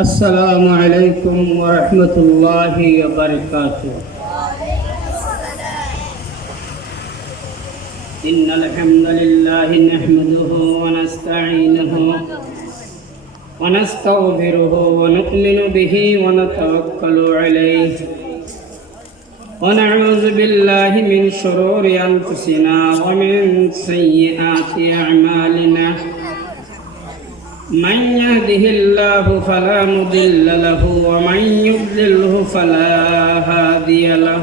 السلام عليكم ورحمة الله وبركاته. إن الحمد لله نحمده ونستعينه ونستغفره ونؤمن به ونتوكل عليه ونعوذ بالله من شرور أنفسنا ومن سيئات أعمالنا. من يهده الله فلا مضل له ومن يضلله فلا هادي له.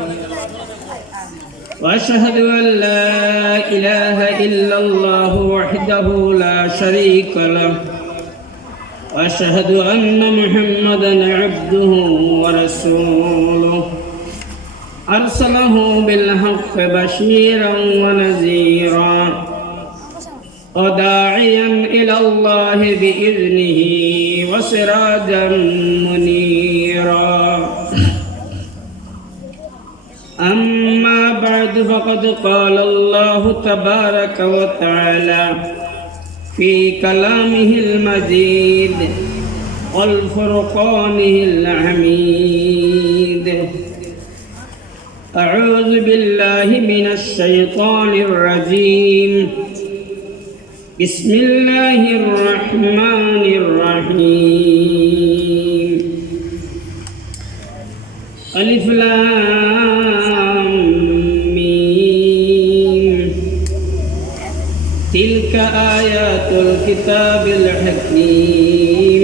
وأشهد أن لا إله إلا الله وحده لا شريك له. وأشهد أن محمدا عبده ورسوله أرسله بالحق بشيرا ونذيرا وداعيا إلى الله بإذنه وسراجا منيرا. أما بعد فقد قال الله تبارك وتعالى في كلامه المجيد والفرقانه الحميد: أعوذ بالله من الشيطان الرجيم. بسم الله الرحمن الرحيم. ألف لام ميم. تلك آيات الكتاب الحكيم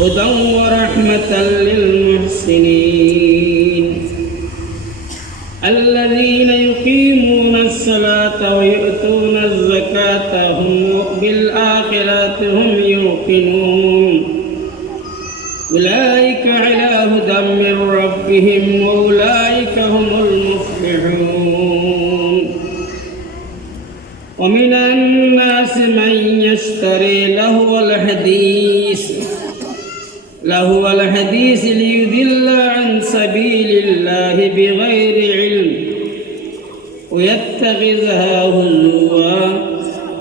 هدى ورحمة للمحسنين الذين يقيمون الصلاة ويؤتون الزكاة هم بالآخرة هم يوقنون أولئك على هدى من ربهم وأولئك هم المفلحون. ومن الناس من يشتري لهو الحديث ليضل عن سبيل الله بغير علم ويتخذها هزوا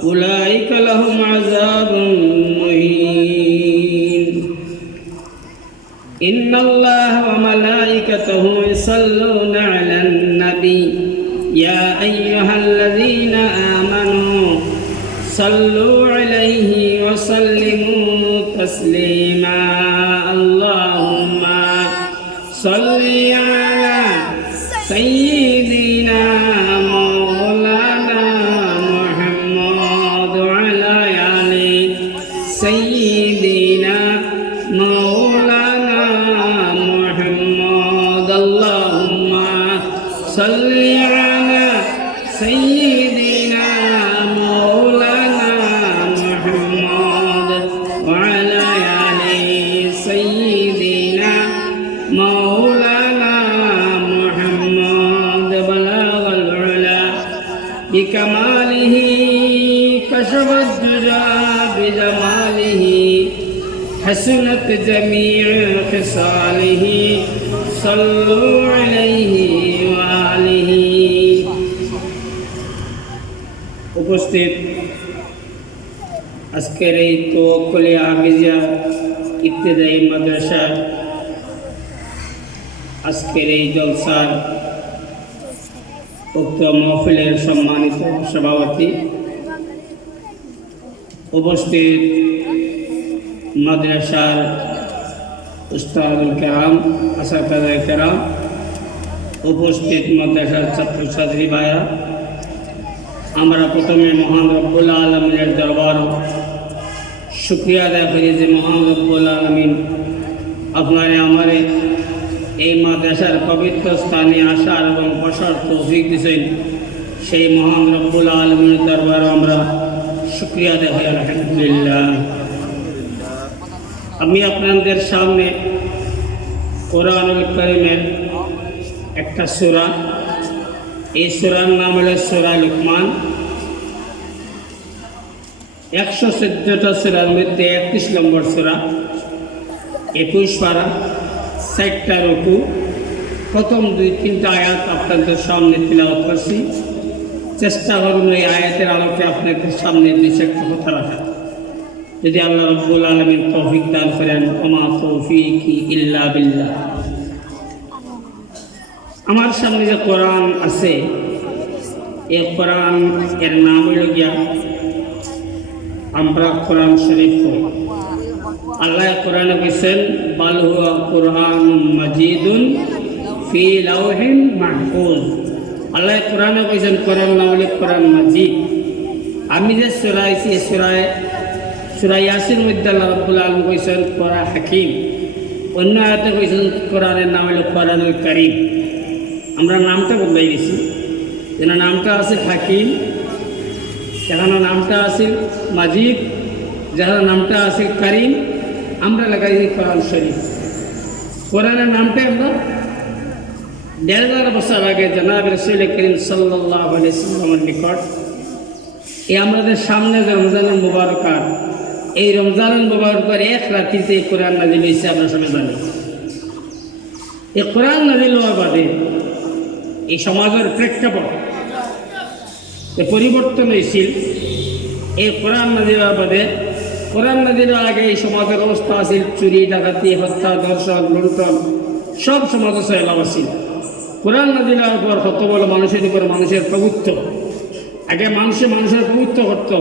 أولئك لهم عذاب مهين. إن الله وملائكته يصلون على النبي يا أيها الذين آمنوا صلوا عليه وسلموا تسليما. اللهم صل على سيدنا مولانا محمد وعلى آل سيدنا مولانا محمد. اللهم صل على سيدنا مولانا محمد وعلى آل سيدنا مولانا محمد. بلغ العلا بكماله كشف الدجى بجماله حسنت جميع خصاله صلوا عليه وآله. উপস্থিত আজকের এই তওয়াক্কুলি হাফিজিয়া ইবতিদায়ী মাদ্রাসা আজকের এই জলসার উক্ত মাহফিলের সম্মানিত সভাপতি, উপস্থিত মাদ্রাসার উস্তাদুল কেরাম, আসাতিজা কেরাম, উপস্থিত মাদ্রাসার ছাত্রছাত্রী ভাইরা, আমরা প্রথমে মহান রব্বুল আলমিনের দরবার শুকরিয়া আদায় করি যে মহান রব্বুল আলমিন আপনারে আমারে এই মাদ্রাসার পবিত্র স্থানে আসার এবং বসার তৌফিক দিয়েছেন। সেই মহান রব্বুল আলমিনের দরবার আমরা শুকরিয়া আদায় করি আলহামদুলিল্লাহ। আমি আপনাদের সামনে কোরআনুল কারীমের একটা সূরা, এই সূরার নাম হলো সূরা লুকমান। 114টা সূরার মধ্যে 31 নম্বর সূরা, 21 পারা, 60টা রুকু, প্রথম 2-3টা আয়াত আপনাদের সামনে তিলাওয়াত করছি। চেষ্টা করুন এই আয়াতের আলোকে আপনাদের সামনে 2-1টা কথা রাখা। যদি আল্লাহ রাব্বুল আলামিন তৌফিক দান করেন, ওমা তৌফিকি ইল্লা বিল্লাহ। আমার সামনে যে কোরআন আছে, এই কোরআন এর নাম হইল গিয়া, আমরা কোরআন শরীফ পড়ি। আল্লাহ কোরআনে বলেছেন বাল হুয়া কুরআনুম মাজিদুন ফি লাওহিন মাহফুজ। আল্লাহ কোরআনে বলেছেন কোরআন নাম হলো কোরআন মাজিদ। আমি যে সূরা আইছি, সূরা ইয়াসিন মধ্যে আল্লাহ রাব্বুল আলামিন বলেছেন কোরআন হাকিম। অন্য আয়াতে বলেছেন কোরআনের নাম হলো কোরআনুল কারীম। আমরা নামটা বদলাই দিয়েছি, যেন নামটা আছে হাকিম, যেখানে নামটা আছে মাজিদ, যেখানে নামটা আছে কারীম, আমরা লাগাইছি কোরআন শরীফ। কোরআনের নামটা আমরা ১,৫০০ বছর আগে জনাব রাসূল করিম সাল্লাল্লাহু আলাইহি ওয়াসাল্লামের নিকট এই আমাদের সামনে যে রমজানুল মুবারকাত, এই রমজানুল মুবারকের এক রাত্রিতে কোরআন নাযিল হয়েছে। আমরা সবাই জানি এই কোরআন নাযিল হওয়ার বাদে এই সমাজের প্রেক্ষাপট পরিবর্তন হয়েছিল। এই কোরআন নাযিল হওয়ার বাদে, কোরআন নাযিল হওয়ার আগে এই সমাজের অবস্থা আছিল চুরি, ডাকাতি, হত্যা, ধর্ষণ, লুণ্ঠন, সব সমাজে সয়লাভ আছিল। কোরআন নাযিল হওয়ার পর কত বড় মানুষের উপর মানুষের প্রভুত্ব। আগে মানুষের প্রভুত্ব করত,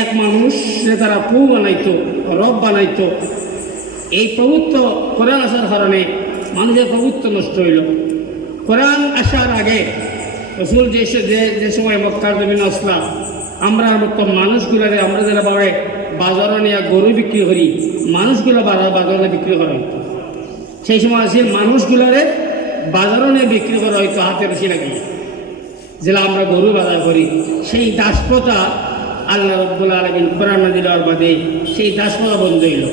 এক মানুষ সে তারা পু বানাইতো, রব বানাইতো। এই প্রভুত্ব কোরআন আসার কারণে মানুষের প্রভুত্ব নষ্ট হইল। কোরআন আসার আগে রাসূল যে সময় মক্কার জমিনে আসলাম, আমরা মতো মানুষগুলারে, আমরা যারা ভাবে বাজারে নিয়ে গরু বিক্রি করি, মানুষগুলো বাজারে বিক্রি করা হইতো। সেই সময় আছে মানুষগুলারে বাজারে নিয়ে বিক্রি করা হইতো হাতে বেশি লাগিয়ে, যেটা আমরা গরু বাজার করি। সেই দাসপ্রথা আল্লাহ রাব্বুল আলামিন কোরআন নাযিল হওয়ার বাদে সেই দাসপ্রথা বন্ধ হইল।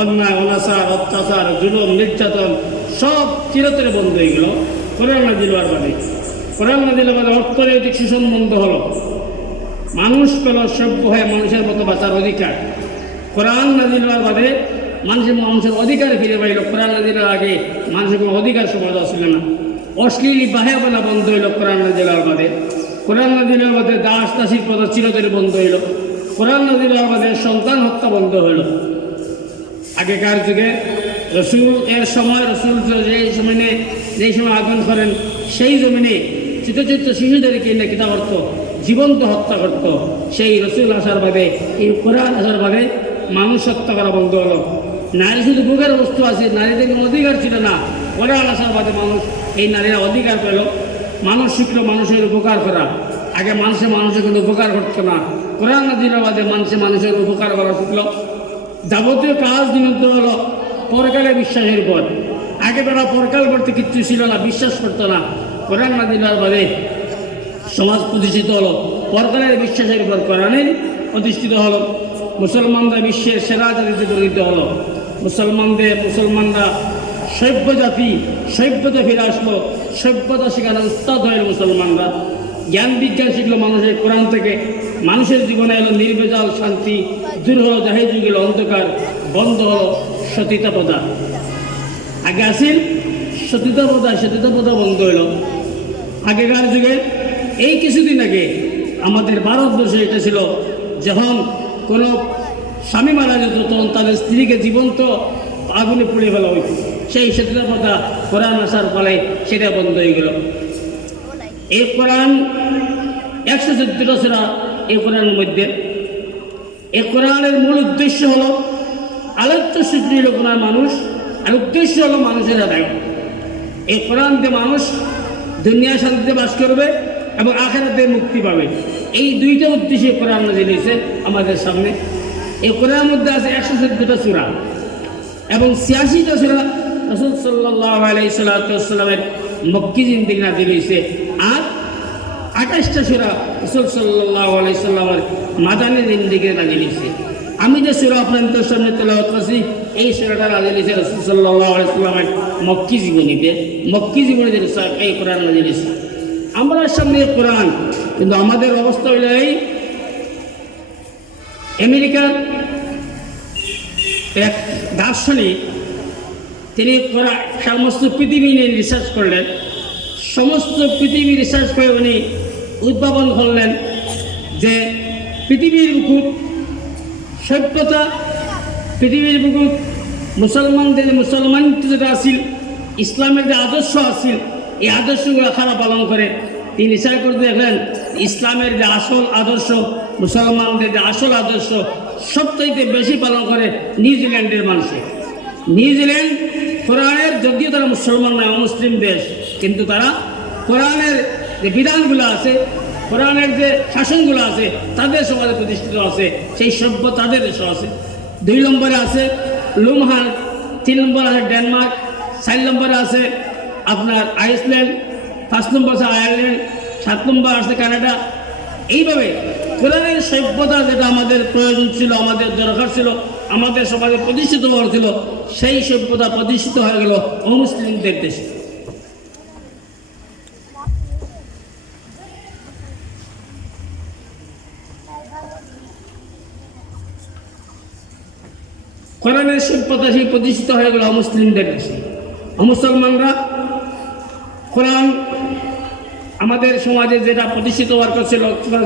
অন্যায়, অনাচার, অত্যাচার, জুলুম, নির্যাতন সব চিরতরে বন্ধ হয়ে গেল কোরআন নাযিল হওয়ার বাদে। কোরআন নাযিল হওয়ার বাদে অর্থনৈতিক সুসম্বন্ধ হলো, মানুষ পেল সভ্য হয়ে মানুষের মতো বাঁচার অধিকার। কোরআন নাযিল হওয়ার বাদে মানুষের অধিকার ফিরে পাইল। কোরআন নাযিল হওয়ার আগে মানুষের কোনো অধিকার সমাজ ছিল না। অশ্লীল বাহ্যাবলা বন্ধ হইল কোরআন নাযিল হওয়ার বাদে। কোরআন নাযিল হওয়ার বাদে দাস দাসীর প্রথা চিরতরে বন্ধ হইল। কোরআন নাযিল হওয়ার বাদে সন্তান হত্যা বন্ধ হইল। আগেকার যুগে রসুল এর সময় রসুল যেই সময় আগমন করেন, সেই জমিনে ছোট ছোট শিশুদেরকে কিতা করত, জীবন্ত হত্যা করত। সেই রসুল আসার বাদে, এই কোরআন আসার বাদে মানুষ হত্যা করা বন্ধ হলো। নারী শুধু ভোগের বস্তু আছে, নারীদের কোনো অধিকার ছিল না। কোরআন আসার বাদে মানুষ, এই নারীরা অধিকার পেল। মানুষ শিখল মানুষের উপকার করা। আগে মানুষের কোনো উপকার করতো না। কোরআন নাযিল হওয়ার বাদে মানুষের উপকার করা শিখল। যাবতীয় কাজ নিমন্ত্রণ হলো পরকালে বিশ্বাসের উপর। আগে তারা পরকাল করতে কিচ্ছু ছিল না, বিশ্বাস করতো না। কোরআন নাযিল হওয়ার বাদে সমাজ প্রতিষ্ঠিত হলো পরকালের বিশ্বাসের উপর। কোরআনের প্রতিষ্ঠিত হলো। মুসলমানরা বিশ্বের সেরা জাতিতে পরিণত হলো। মুসলমানরা সভ্য জাতি, সভ্যতা ফিরে আসলো। সভ্যতা শেখানো উস্তাদ হয়ে মুসলমানরা জ্ঞান বিজ্ঞান শিখলো মানুষের কোরআন থেকে। মানুষের জীবনে এলো নির্ভেজাল শান্তি, দূর হলো জাহির যুগের অন্ধকার, বন্ধ হলো সতীতা প্রথা। আগে আসিল সতীতা প্রথা বন্ধ হইল আগেকার যুগে। এই কিছুদিন আগে আমাদের ভারতবর্ষে এটা ছিল, যখন কোনো স্বামী মারা যেত তখন তাদের স্ত্রীকে জীবন্ত আগুনে পুড়ে ফেলা হইত। সেই সতীতা প্রথা কোরআন আসার ফলে সেটা বন্ধ হয়ে গেল। এই কোরআন ১১৪টা সূরা এই কোরআনের মধ্যে। এই কোরআনের মূল উদ্দেশ্য হলো আলোচ্য সৃষ্টি হলো কোরআন মানুষ, আর উদ্দেশ্য হলো মানুষের আদায়। এই কোরআন দিয়ে মানুষ দুনিয়া শান্তিতে বাস করবে এবং আখিরাতে মুক্তি পাবে। এই দুইটা উদ্দেশ্যে কোরআন নাযিল হয়েছে আমাদের সামনে। এই কোরআনের মধ্যে আছে ১১৪টা সূরা এবং ৮৬টা সূরা রাসূল সাল্লাল্লাহু আলাইহি ওয়াসাল্লামের মক্কি জিন্দেগি নাযিল হয়েছে। আর ২৮টা সূরা রাসূল সাল্লাল্লাহু আলাইহি ওয়াসাল্লামের মাদানী জিন্দেগি নাযিল হয়েছে। আমি যে সূরা আপনাদের সামনে তেলাওয়াত করছি, এই সূরাটা নাযিল হয়েছে রাসূল সাল্লাল্লাহু আলাইহি ওয়াসাল্লামের মক্কি জীবনীতে। মক্কি জীবনে যে এই কোরআন নাযিল হয়েছে। আমরা সামনে কোরআন, কিন্তু আমাদের অবস্থা হইল এই, আমেরিকার এক দার্শনিক তিনি সমস্ত পৃথিবী নিয়ে রিসার্চ করলেন। সমস্ত পৃথিবী রিসার্চ করে উনি উদ্ভাবন করলেন যে পৃথিবীর বুকুর সভ্যতা পৃথিবীর বুকুত মুসলমান যেটা আসিল, ইসলামের যে আদর্শ আসিল, এই আদর্শগুলো খারা পালন করে। তিনি ইচ্ছা করতে দেখলেন ইসলামের যে আসল আদর্শ, মুসলমানদের যে আসল আদর্শ সবচাইতে বেশি পালন করে নিউজিল্যান্ডের মানুষে। নিউজিল্যান্ড কোরআনের, যদিও তারা মুসলমান নয়, অমুসলিম দেশ, কিন্তু তারা কোরআনের যে বিধানগুলো আছে, কোরআনের যে শাসনগুলো আছে তাদের সমাজে প্রতিষ্ঠিত আছে। সেই সভ্য তাদের দেশও আছে। 2 নম্বরে আছে লুমহান, 3 নম্বরে আছে ডেনমার্ক, 4 নম্বরে আছে আপনার আইসল্যান্ড, 5 নম্বর আছে আয়ারল্যান্ড, 7 নম্বর আছে কানাডা। এইভাবে কোরআনের সভ্যতা যেটা আমাদের প্রয়োজন ছিল, আমাদের দরকার ছিল, আমাদের সমাজে প্রতিষ্ঠিত হওয়ার ছিল, সেই সভ্যতা প্রতিষ্ঠিত হয়ে গেল অমুসলিমদের দেশে। কোরআনের সভ্যতা সেই প্রতিষ্ঠিত হয়ে গেল অমুসলিমদের দেশে। মুসলমানরা কোরআন আমাদের সমাজে যেটা প্রতিষ্ঠিত হওয়ার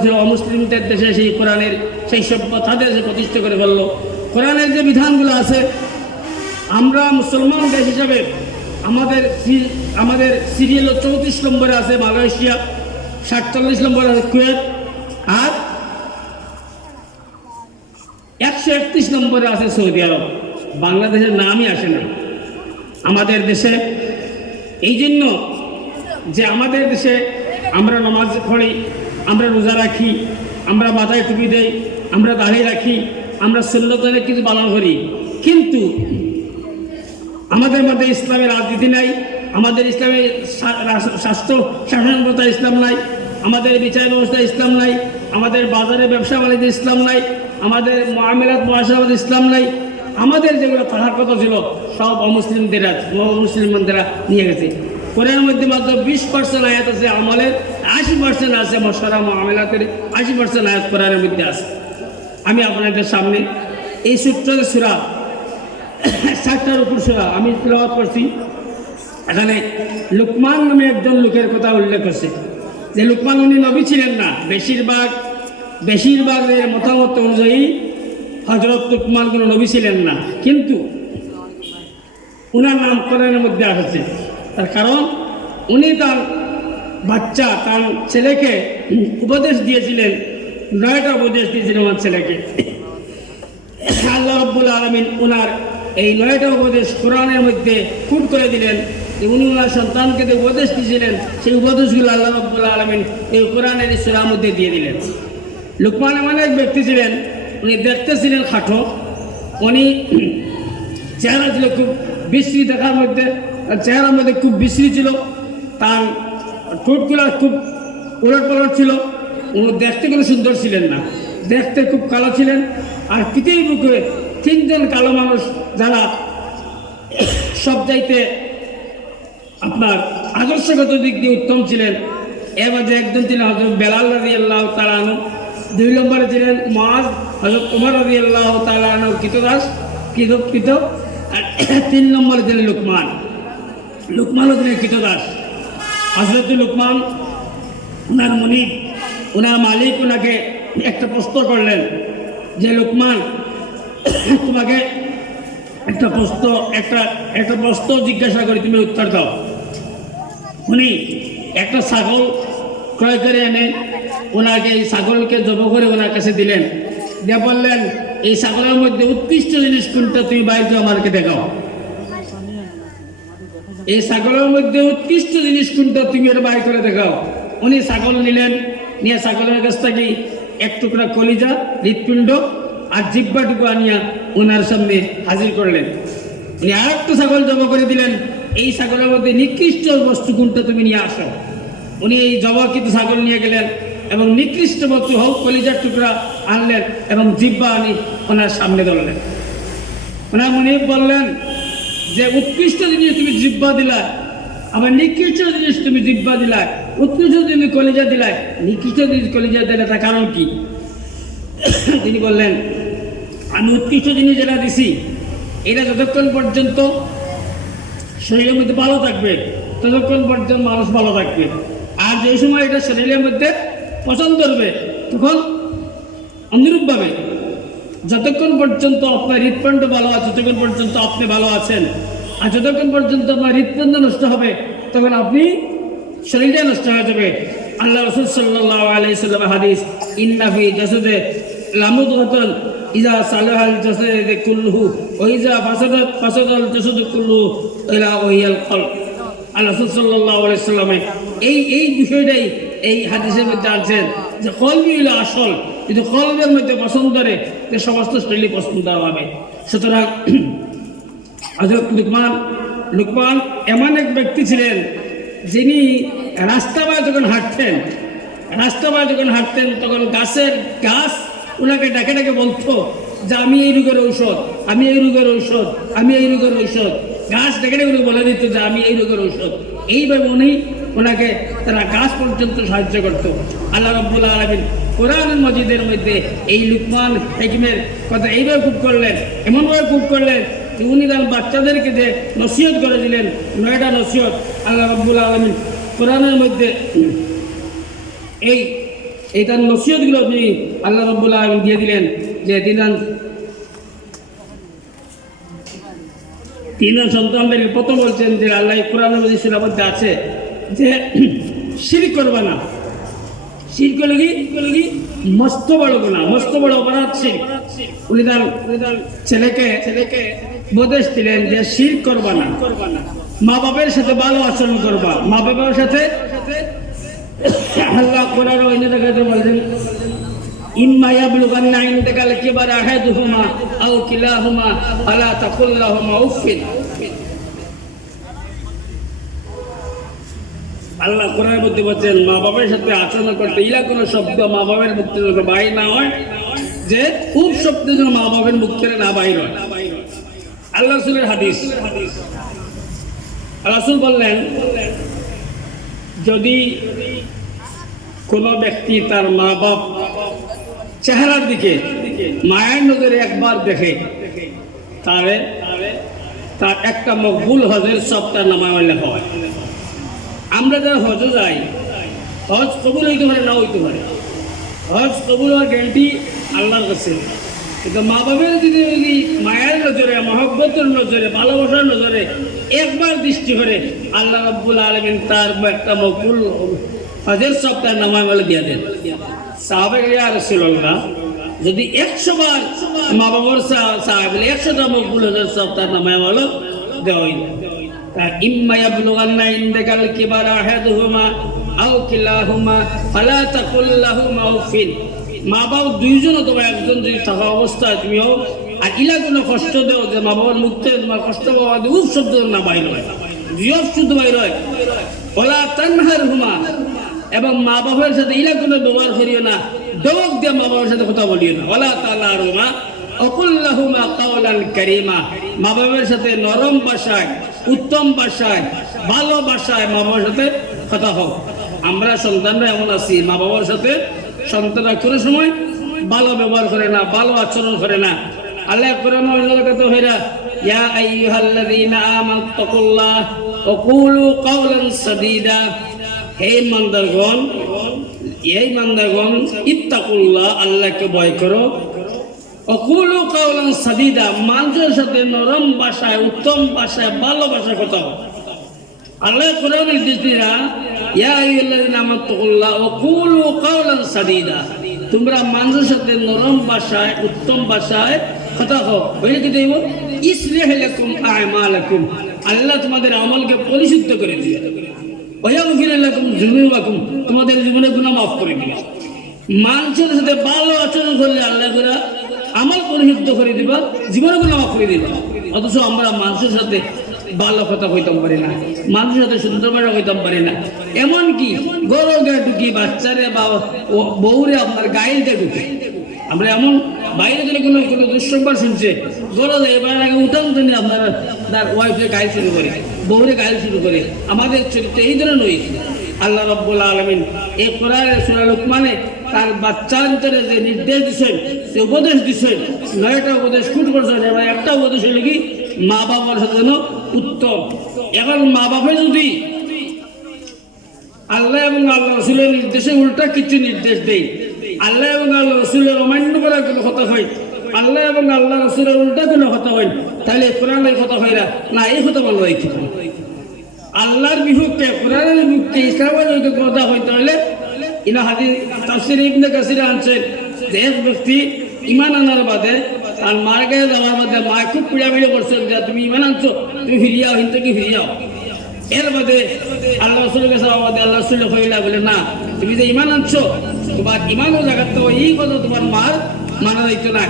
ছিল অমুসলিমদের দেশে সেই কোরআনের সেই সভ্য তাদের দেশে প্রতিষ্ঠিত করে ফেললো। কোরআনের যে বিধানগুলো আছে, আমরা মুসলমান দেশ হিসাবে আমাদের সিরিয়াল 34 নম্বরে আছে মালয়েশিয়া, 47 নম্বরে আছে কুয়েত, আর 131 নম্বরে আছে সৌদি আরব। বাংলাদেশের নামই আসে না আমাদের দেশে। এই জন্য যে আমাদের দেশে আমরা নামাজ পড়ি, আমরা রোজা রাখি, আমরা মাথায় টুপি দেই, আমরা দাড়ি রাখি, আমরা সুন্নত অনেক কিছু পালন করি, কিন্তু আমাদের মধ্যে ইসলামের রাজনীতি নাই, আমাদের ইসলামের স্বাস্থ্য শাসন ব্যবস্থা ইসলাম নাই, আমাদের বিচার ব্যবস্থা ইসলাম নাই, আমাদের বাজারে ব্যবসা বাণিজ্য ইসলাম নাই, আমাদের মুআমালাত মুআশারাত ইসলাম নাই। আমাদের যেগুলো থাকার কথা ছিল সব মুসলিমরা নিয়ে গেছে। কোরআনের মধ্যে মাত্র 20% আয়াত আছে আমলের, 80% আছে মশারা মুআমালাতের, 80% আয়াত কোরআনের মধ্যে আছে। আমি আপনাদের সামনে এই সূত্রের সূরা 60টার উপর সূরা আমি তেলাওয়াত করছি। এখানে লুকমান নামে একজন লোকের কথা উল্লেখ করছে যে লুকমান উনি নবী ছিলেন না। বেশিরভাগ মতামত অনুযায়ী হযরত লুকমান কোনো নবী ছিলেন না, কিন্তু উনার নাম কোরআনের মধ্যে আসছে। তার কারণ উনি তার বাচ্চা, তার ছেলেকে উপদেশ দিয়েছিলেন, 9টা উপদেশ দিয়েছিলেন আমার ছেলেকে। আল্লাহ রাব্বুল আলামিন উনার এই 9টা উপদেশ কোরআনের মধ্যে খুঁট করে দিলেন। উনি ওনার সন্তানকে যে উপদেশ দিয়েছিলেন সেই উপদেশগুলো আল্লাহ রাব্বুল আলামিন এই কোরআনের সূরার মধ্যে দিয়ে দিলেন। লুকমান এমন এক ব্যক্তি ছিলেন, উনি দেখতে ছিলেন খাটো, উনি চেহারা ছিল খুব বিশ্রী, দেখার মধ্যে চেহারার মধ্যে খুব বিশ্রী ছিল, তার ঠোঁটগুলো খুব উলট পালট ছিল, উনি দেখতে কোনো সুন্দর ছিলেন না, দেখতে খুব কালো ছিলেন। আর পৃথিবীর বুকে 3 জন কালো মানুষ যারা সব চাইতে আপনার আদর্শগত দিক দিয়ে উত্তম ছিলেন, এর মধ্যে একজন ছিলেন হযরত বেলাল রাদিয়াল্লাহু তাআলা আনহু, 2 নম্বরে ছিলেন মুআজ, হযরত ওমর রাদিয়াল্লাহু তাআলা আনহু কৃতদাস, আর 3 নম্বরে ছিলেন লুকমানও ছিলেন কৃতদাস। হযরত লুকমান ওনার মনিব, ওনার মালিক ওনাকে একটা প্রশ্ন করলেন যে লুকমান, তোমাকে একটা প্রশ্ন জিজ্ঞাসা করি, তুমি উত্তর দাও। উনি একটা ছাগল ক্রয় করে এনে ওনাকে এই ছাগলকে জব করে ওনার কাছে দিলেন, দিয়ে বললেন এই ছাগলের মধ্যে উৎকৃষ্ট জিনিস কোনটা তুমি বাইরে আমাকে দেখাও। এই ছাগলের মধ্যে উৎকৃষ্ট জিনিস কোনটা তুমি এটা বাইর করে দেখাও। উনি ছাগল নিলেন, নিয়ে ছাগলের কাছ থেকে 1 টুকরা কলিজা, হৃৎপিণ্ড আর জিহ্বাটুকু আনিয়া ওনার সামনে হাজির করলেন। উনি আর একটা ছাগল জব করে দিলেন, এই ছাগলের মধ্যে নিকৃষ্ট বস্তু কোনটা তুমি নিয়ে আসো। উনি এই জবাকৃত ছাগল নিয়ে গেলেন এবং নিকৃষ্ট বস্তু হোক কলিজার টুকরা আনলেন এবং জিহ্বা আনি ওনার সামনে ধরলেন। ওনার মনিব বললেন যে উৎকৃষ্ট জিনিস তুমি জিহ্বা দিলা, আবার নিকৃষ্ট জিনিস তুমি জিহ্বা দিলা, উৎকৃষ্ট জিনিস কলিজা দিলা, নিকৃষ্ট জিনিস কলিজা দিলে তার কারণ কি? তিনি বললেন আমি উৎকৃষ্ট জিনিস যেটা দিছি এটা যতক্ষণ পর্যন্ত শরীরের মধ্যে ভালো থাকবে ততক্ষণ পর্যন্ত মানুষ ভালো থাকবে, আর যে সময় এটা শরীরের মধ্যে পছন্দ করবে তখন অনুরূপভাবে যতক্ষণ পর্যন্ত আপনার হৃৎপিণ্ড ভালো আছে ততক্ষণ পর্যন্ত আপনি ভালো আছেন, আর যতক্ষণ পর্যন্ত আপনার হৃৎপিণ্ড নষ্ট হবে তখন আপনি শরীরটা নষ্ট হয়ে যাবে। আল্লাহ রাসূল সাল্লাল্লাহু আলাইহি ওয়াসাল্লাম হাদিস, ইন্না ফি জাসাদে লামুদগাতান ইযা সালাহাল জাসাদু কুল্লুহু ওয়া ইযা ফাসাদাল জাসাদু কুল্লুহু ইলা ওয়াহিয়াল কলব। আল্লাহ রাসূল সাল্লাল্লাহু আলাইহি ওয়াসাল্লাম এই বিষয়টাই এই হাদিসের মধ্যে আনছেন যে কলবই হলো আসল, যদি কলবের মধ্যে পছন্দ করে তো সমস্ত শরীর পছন্দ হবে। সুতরাং হযরত লুকমান এমন এক ব্যক্তি ছিলেন যিনি রাস্তায় যখন হাঁটতেন তখন গাছ ওনাকে ডেকে ডেকে বলতো যে আমি এই রোগের ঔষধ, আমি এই রোগের ঔষধ, আমি এই রোগের ঔষধ। গাছ ডেকে ডেকে বলে দিত যে আমি এই রোগের ঔষধ। এইভাবে ওনাকে তারা গাছ পর্যন্ত সাহায্য করত। আল্লাহ রাব্বুল আলামিন কোরআনুল মাজিদের মধ্যে এই লুকমান হাকিমের কথা এইভাবে খুব করলেন, এমনভাবে খুব করলেন যে উনি তার বাচ্চাদেরকে যে নসিহত করে দিলেন, 9টা নসিহত আল্লাহ রাব্বুল আলামিন কোরআনের মধ্যে এই তার নসিহতগুলো তিনি আল্লাহ রাব্বুল আলামিন দিয়ে দিলেন যে তিন সন্তানদের প্রথম বলছেন যে আল্লাহ কোরআনের মধ্যে আছে যে শিরক করবে না। শিরক হলো কি মস্ত বড় গুনাহ, মস্ত বড় অপরাধ শিরক। উনি তার ছেলেকে উপদেশ দিলেন যে শিরক করবা না, মা বাবার সাথে ভালো আচরণ করবা, মা বাবার সাথে আল্লাহ কোরআন অন্য জায়গাতে বলেন ইম্মা ইয়াবলুগান্না ইনদাকাল কিবারা আহাদুহুমা আও কিলাহুমা ফালা তাকুল লাহুমা উফিন। আল্লাহ কোরআনের মধ্যে বলছেন মা বাবার সাথে আচরণ করতে ইলা কোনো শব্দ মা বাবার মুখ থেকে বাইর না হয়, যে খুব শব্দ যেন মা বাবার মুখ থেকে না বাইর হয়। আল্লাহ রাসূলের হাদিস, রাসূল বললেন যদি কোনো ব্যক্তি তার মা বাপ চেহারার দিকে মায়ের নজরে একবার দেখে তার একটা মকবুল হজের সব তার নামায় লেখা হয়। আমরা যারা হজে যাই, হজ কবুল হইতে পারে না হইতে পারে, হজ কবুল হওয়ার গ্যারান্টি আল্লাহর কাছে। কিন্তু মা বাবার যদি মায়ের নজরে, মহব্বতের নজরে, ভালোবাসার নজরে একবার দৃষ্টি করে আল্লাহ রাব্বুল আলামিন তার একটা মকবুল হজের সব তার নামায় বলে দিয়ে দেন। সাহাবায়ে ইয়া রাসূলুল্লাহ, যদি 100 বার মা বাবার সাহাবীলে 100টা মকবুল হজের সব তার নামায় বলো দেওয়া হইল। ইম্মা ইয়াবলুগান্না ইনদাকাল কিবারা আহাদুহুমা আও কিলাহুমা ফালা তাকুল লাহুমা উফিন। মা বাবা দুইজন অথবা একজন যদি থাকা অবস্থায় তুমি হোক আর ইলা কোনো কষ্ট দেও যে মা বাবার মুখ থেকে তোমার কষ্ট পাওয়া উফ শব্দ না বাইর হয়, জিয়ফ শুদ্ধ বাইর হয়। ওলা তানহারহুমা, এবং মা বাবার সাথে ইলা কোনো ব্যবহার করিও না, দবক দিয়ে মা বাবার সাথে কথা বলিও না। ওলা তালারহুমা অকুল লাহুমা কাওলান কারীমা, মা বাবার সাথে নরম ভাষায়, উত্তম ভাষায়, ভালো ভাষায় মা বাবার সাথে কথা হোক। আমরা সন্তানরা এমন আছি, মা বাবার সাথে সন্তানরা কোনো সময় ভালো ব্যবহার করে না, ভালো আচরণ করে না। আল্লাহ কোরআন অন্যত হইরা ইয়া আইয়ুহাল্লাযীনা আমানু তাকুল্লাহ ওয়া কুলু কাওলান সাদীদা, হে ইমানদারগণ ইত্তাকুল্লাহ, আল্লাহকে ভয় করো। ওয়া কুলু কাওলান সাদীদা, মানুষের সাথে নরম ভাষায়, উত্তম ভাষায়, ভালো ভাষায় কথা বলো। আল্লাহ কোরআনের নির্দেশনা ইয়া আইয়ুহাল্লাযীনা আমানু তাকুল্লাহ ওয়া কুলু কাওলান সাদীদা, তোমরা মানুষের সাথে নরম ভাষায়, উত্তম ভাষায় কথা কও। বলে কি দেব ইসলিহ লাকুম আ'মালাকুম, আল্লাহ তোমাদের আমলকে পরিশুদ্ধ করে দিবে। ওয়া ইয়াগফির লাকুম যুনুবাকুম, তোমাদের জীবনের গুনাহ মাফ করে দিবে। মানুষের সাথে ভালো আচরণ করলে আল্লাহ তাআলা আমল পরিশুদ্ধ করে দিবা, জীবনের গুনাহ মাফ করে দিবা। অথচ আমরা মানুষের সাথে ভালো কথা কইতাম পারি না, মানুষের সাথে সুন্দর ভাষা কইতাম পারি না। এমনকি গরু গায়ে ঢুকি বাচ্চারে বা বউরে আপনার গাইলতে ঢুকে আমরা এমন বাইরে গেলে কোনো দুঃসংবাদ শুনছে গরু এবার আগে উঠান তিনি আপনার তার ওয়াইফে গাইল শুরু করে, বউরে গাইল শুরু করে। আমাদের চরিত্র এই ধরনের হয়েছে। আল্লাহ রাব্বুল আলামিন এই কোরআনের সূরা লুকমানে তার বাচ্চাদের যে নির্দেশ দিচ্ছেন, যে উপদেশ দিচ্ছেন, 9টা উপদেশ খুঁট করছেন, এবার একটা উপদেশ হলো কি মা বাবার সাথে যেন উত্তম। এখন মা বাবা যদি আল্লাহ এবং আল্লাহ রাসূলের নির্দেশে উল্টা কিছু নির্দেশ দেয়, আল্লাহ এবং আল্লাহ রাসূলের অমান্য করার কোনো কথা হয়, আল্লাহ এবং আল্লাহ রাসূলের উল্টা কোনো কথা হইল, তাহলে কোরআনের কথা হইরা না, এই কথা বলা হয় কি? আল্লাহর বিপক্ষে, কোরআনের বিপক্ষে, ইসলামের যদি কথা হইতে হলে ইনা হাদিস তাফসীর ইবনে কাসির আনছেন যে এক ব্যক্তি ইমান আনার বাদে আর মার কাছে যাওয়ার বাদে মা খুব পিড়াপিড়ি করছেন যে তুমি ইমান আনছো, তুমি ফিরিয়াও, হিন থেকে ফিরিয়াও। এর বাদে আল্লাহ রাসূলের কাছে যাওয়ার বাদে আল্লাহ রাসূল কইলা বলে না, তুমি যে ইমান আনছো তোমার ইমানও জায়গাতে এই কথা তোমার মার মানা যাইত না,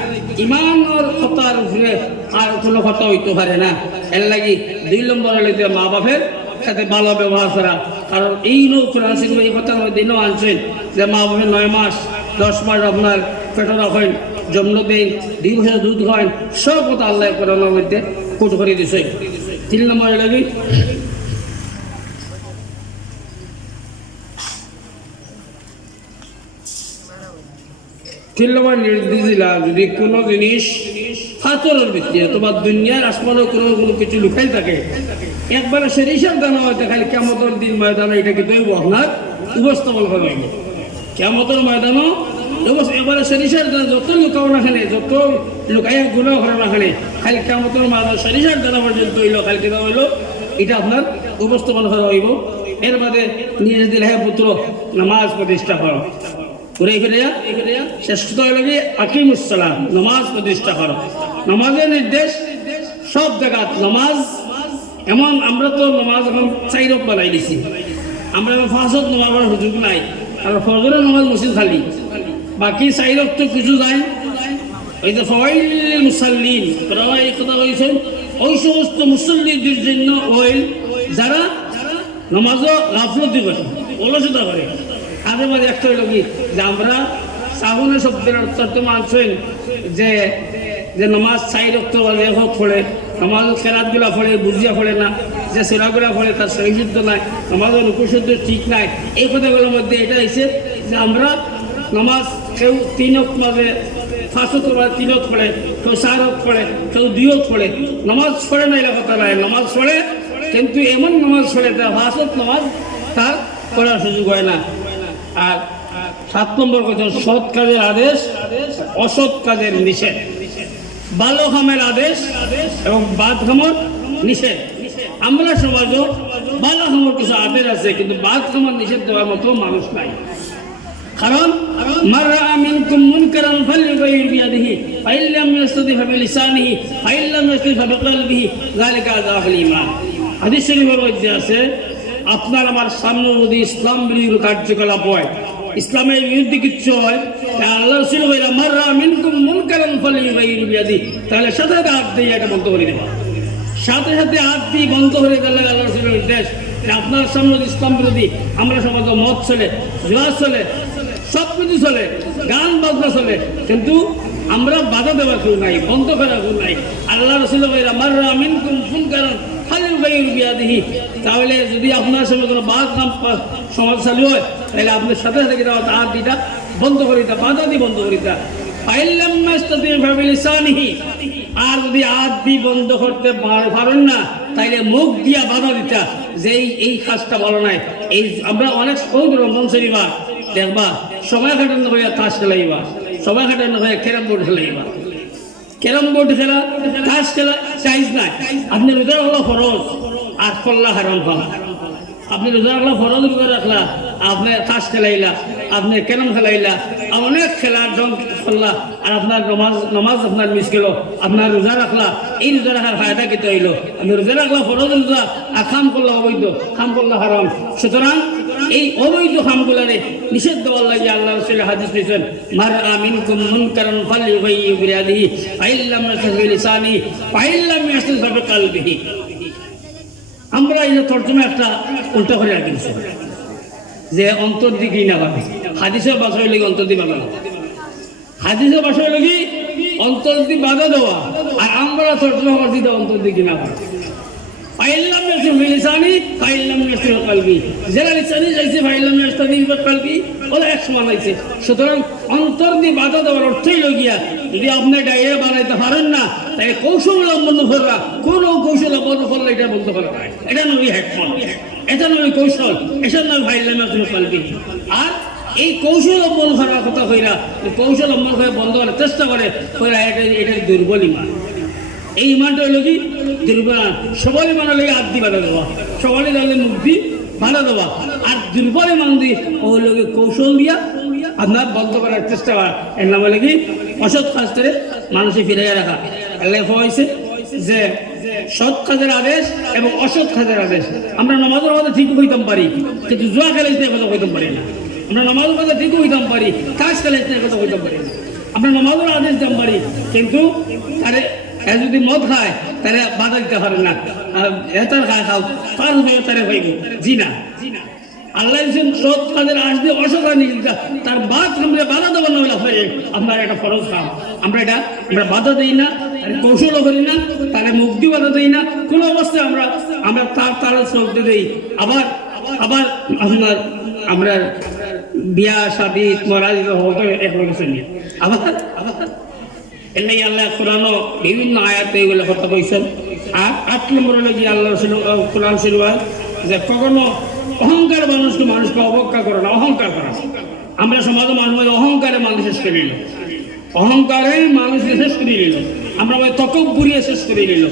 ইমানের কথার উপরে আর কোনো কথা হইতে পারে না। এর লাগি 2 নম্বর হইতে মা বাপের সাথে ভালো ব্যবহার করা। কারণ এই কোরআন শরীফ এই কথার দিনও আনছেন যে মা বাপের 9 মাস 10 মাস আপনার পেটে রাখেন, জন্ম দেন, 2 বছর দুধ খাওয়ান, সব কথা আল্লাহ কোরআনের মধ্যে কোট করে দিছে। 3 নম্বর লাগি নির্দেশ দিলা যদি কোনো জিনিস ফাতরের ভিত্তিতে তোমার দুনিয়ার আসমানের কোনো কিছু লুকাই থাকে, একবারে সরিষার দানা হয়তো খালি কিয়ামতের দিন ময়দানে এটাকে দইব আপনার উপস্থাপন করা হবে। কিয়ামতের ময়দানও এবারে সরিষার দানা যত লুকাও না খানে, যত লুকাইয়া গুণাও করে না খানে, খালি কিয়ামতের ময়দান সরিষার দানা পর্যন্ত হইল, খালি কেনা হইলো এটা আপনার উপস্থাপন করা হইব। এর বাদে নিয়ে দিলে হ্যাঁ পুত্র নামাজ প্রতিষ্ঠা করো, শেষ লাগে আকিমুস সালাত, নামাজ প্রতিষ্ঠা করো। নামাজের নির্দেশ সব জায়গা নামাজ এমন, আমরা তো নামাজ এখন 4 রকম বানাই দিছি, আমরা 5 ওয়াক্ত নামাজের সুযোগ নাই, আর ফজরের নামাজ মসজিদ খালি, বাকি 4 ওয়াক্ত কিছু যায়। ওই যে ফাওয়াইলুল মুসাল্লিন এই কথা বলছেন, ওই সমস্ত মুসল্লিদের জন্য ওই যারা নামাজও গাফলতি করে, অলসতা করে। আগে মাঝে একটা হইল কি যে আমরা সাহুনে শব্দের অর্থ মানছেন যে যে নামাজ 4 ওয়াক্ত লেখক পড়ে, নামাজ খেলাধুলা পড়ে, বুঝিয়া পড়ে না, যে সেরাগুলা পড়ে তার সহিশুদ্ধ নাই, নামাজের উপশুদ্ধ ঠিক নাই। এই কথাগুলোর মধ্যে এটা হয়েছে যে আমরা নামাজ কেউ 3 ওয়াক্ত মাঝে 5 ওয়াক্ত 3 ওয়াক্ত পড়ে, কেউ 4 ওয়াক্ত পড়ে, কেউ 2 ওয়াক্ত পড়ে, নামাজ পড়ে না এটা কথা নাই, নামাজ পড়ে কিন্তু এমন নামাজ পড়ে তার 5 ওয়াক্ত নামাজ তার পড়ার সুযোগ হয় না। আর 7 নম্বর কথা, সৎ কাজের আদেশ, অসৎ কাজের নিষেধ, ভালো কামের আদেশ এবং বাদ কামের নিষেধ। আমরা সমাজও ভালো কামের কিছু আদেশ আছে, কিন্তু বাদ কামের নিষেধ দেওয়ার মতো মানুষ নাই। কারণ মান রাআ মিনকুম মুনকারান ফালইউগাইর বিয়াদিহি ফাইন লাম ইয়াস্তাতি ফাবিলিসানিহি ফাইন লাম ইয়াস্তাতি ফাবিকলবিহি যালিকা আযআফুল ঈমান। হাদিস শরীফের মধ্যে আছে, আপনার আমার সামনে যদি ইসলাম বিরোধী কার্যকলাপ হয়, ইসলামের বিরুদ্ধে কিছু হয়, আল্লাহ রাসূল বলেন মান রাআ মিনকুম মুনকারান ফালইউগাইর বিয়াদিহি, তাহলে সাথে সাথে হাত দিয়ে এটা বন্ধ করে দেবা, সাথে সাথে হাত দিয়ে বন্ধ করে দিলে আল্লাহ রাসূলের নির্দেশ যে আপনার সামনে ইসলাম বিরোধী, আমরা সমাজে মদ চলে, জুয়া চলে, সব কিছু চলে, গান বাজনা চলে, কিন্তু আমরা বাধা দেওয়া কেউ নাই, বন্ধ করা কেউ নাই। আল্লাহ রাসূল বলেন মান রাআ মিনকুম মুনকারান ফালইউগাইর বিয়াদিহি, তাহলে যদি আপনার সঙ্গে কোনো বাদ নাম সমাজ চালু হয়, তাহলে আপনার সাথে সাথে কিন্তু হাত দিটা বন্ধ করে দিতা, বাধা দিয়ে বন্ধ করে দিতা। ফাইন লাম ইয়াস্তাতি ফাবিলিসানিহি, আর যদি হাত দিয়ে বন্ধ করতে পারেন না, তাইলে মুখ দিয়া বাধা দিতা যে এই কাজটা ভালো নাই। এই আমরা অনেক বহুত রমজান শরীফা দেখবা সময় কাটানো হয়ে তাস খেলাইবা, সময় কাটানো হয়ে ক্যারাম বোর্ড খেলাইবা, ক্যারাম বোর্ড খেলা, তাস খেলা চাইজ নাই। আপনি রোজা রাখলা ফরজ আর করলা হারাম পান, আপনি রোজা রাখলা ফরজ রোজা রাখলা, আপনি তাস খেলাইলা, আপনি ক্যারাম খেলাইলা, অনেক খেলার জং করলা, আর আপনার নামাজ আপনার মিস গেল, আপনার রোজা রাখলা। এই রোজা রাখার ফায়দা কেটে হইলো, আপনি রোজা রাখলা ফরজ রোজা, আর খাম করলা অবৈধ, খাম করলা হারাম। সুতরাং এই অবৈধ খামগুলারে নিষেধ দেওয়ার লাগে আল্লাহ রাসূল হাদিস দিয়েছেন মান রাআ মিনকুম মুনকারান ফালইউগাইর বিয়াদিহি ফাইন লাম ইয়াস্তাতি বিলিসানিহি ফাইন লাম ইয়াস্তাতি বিকলবিহি। আমরা এই তর্জমা একটা উল্টা করে রাখিছি যে অন্তর দিকেই না ভাবে, হাদিসের ভাষায় লেগে অন্তর দিয়ে বাধা, হাদিসের ভাষায় লেগে অন্তর দিয়ে বাধা দেওয়া, আর আমরা তর্জমা করছি অন্তর দিকে না ভাবে। ফাইন লাম ইয়াস্তাতি বিলিসানিহি ফাইন লাম ইয়াস্তাতি বিকলবিহি, যারা লিসানি যাইছে ফাইন লাম ইয়াস্তাতি বিকলবিহি ওরা এক সমান হইছে। সুতরাং অন্তর দিয়ে বাধা দেওয়ার অর্থই লগিয়া যদি আপনি ডাইরে বানাইতে পারেন না, তাই কৌশল অবলম্বন করা, কোন কৌশল অবলম্বন করলে এটা বন্ধ করা হয়, এটা নবী হেকমত, এটা নবী কৌশল, এটা নবী ফাইন লাম ইয়াস্তাতি বিকলবিহি। আর এই কৌশল অবলম্বন করার কথা কইরা কৌশল অবলম্বন করে বন্ধ করার চেষ্টা করে কইরা এটা দুর্বল ইমান। এই ইমানটা হলো কি দুর্বল। সবল ইমান হলে হাত দিয়ে বাধা দেওয়া, সবল হলে মুখ দিয়ে বাধা দেওয়া, আর দুর্বল ইমান দিয়ে ও হলো কৌশল দিয়া আপনার বন্ধ করার চেষ্টা করা। এর নাম হলে কি অসৎ কাজ করে মানুষে ফিরাইয়া রাখা। আল্লাহ হয়েছে যে সৎ কাজের আদেশ এবং অসৎ কাজের আদেশ। আমরা নামাজের কথা ঠিক হইতাম পারি, কিন্তু জুয়া খেলে কথা হইতাম পারি না। আমরা নামাজের কথা ঠিক হইতাম পারি, কাজ খেলে কথা হইতাম পারি না। আমরা নামাজের আদেশ দিতাম পারি, কিন্তু তারে যদি মদ খায় তাহলে বাধা দিতে পারে না। এটার খায় খাও তার তারে হইব জি না। আল্লাহ সৎ কাজের আদেশ দিয়ে অসৎ কাজ তার বাদ আমরা বাধা দেবো না হলে আপনার একটা ফরজ খাও। আমরা বাধা দিই না, কৌশলও করি না, তারে মুক্তি বাধা দিই না, কোনো অবস্থায় আমরা তার চলতে দিই। আবার আপনার আমরা বিয়া শাদী মরাজ হতো একলগে শুনি। আবার এলে আল্লাহ কোরআনও বিভিন্ন আয়াতে এগুলো কথা কইছেন। আর 8 নম্বর হলো কি আল্লাহ কোরআন শুরুয় যে কখনো অহংকার মানুষকে অবজ্ঞা করে না, অহংকার করা। আমরা সমাজে মানুষ অহংকারে মানুষ শেষ করে নিল, অহংকারে মানুষকে শেষ করে নিল, আমরা ওই তকব্বুরিয়ে শেষ করে নিল।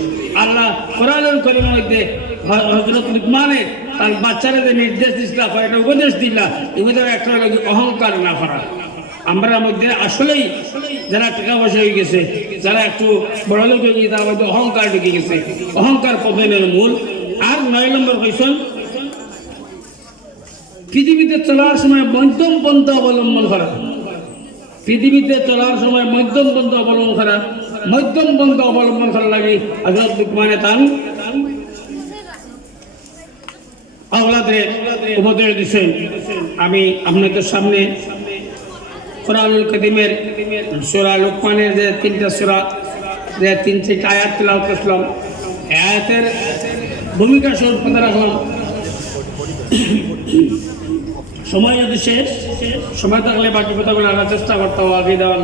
আল্লাহ কোরআনের কারিমের মধ্যে হযরত লুকমানের তার বাচ্চারা যে নির্দেশ দিচ্ছিল, একটা উপদেশ দিলা, এগুলো একটা অহংকার না করা। আমরা মধ্যে আসলেই যারা টাকা পয়সা হয়ে গেছে, যারা একটু বড় লোক হয়ে গেছে, তার মধ্যে অহংকার ঢুকে গেছে। অহংকার পতনের মূল। আর 9 নম্বর কইছেন পৃথিবীতে চলার সময় মধ্যম পন্থা অবলম্বন করা। পৃথিবীতে চলার সময় মধ্যম পন্থা অবলম্বন করা, মধ্যম পন্থা অবলম্বন করা লাগে। হযরত লুকমানে তান আওলাদের উপদেশ দিচ্ছেন। আমি আপনাদের সামনে কোরআনুল কারীমের সূরা লুকমানের যে 3টা সূরা, যে 3 আয়াত তেলাওয়াত করলাম, আয়াতের ভূমিকা স্বরূপ কথা রাখলাম। সময় যদি শেষ, সময় থাকলে বাকি কথাগুলো আনার চেষ্টা করতে হবে। আগে দেওয়া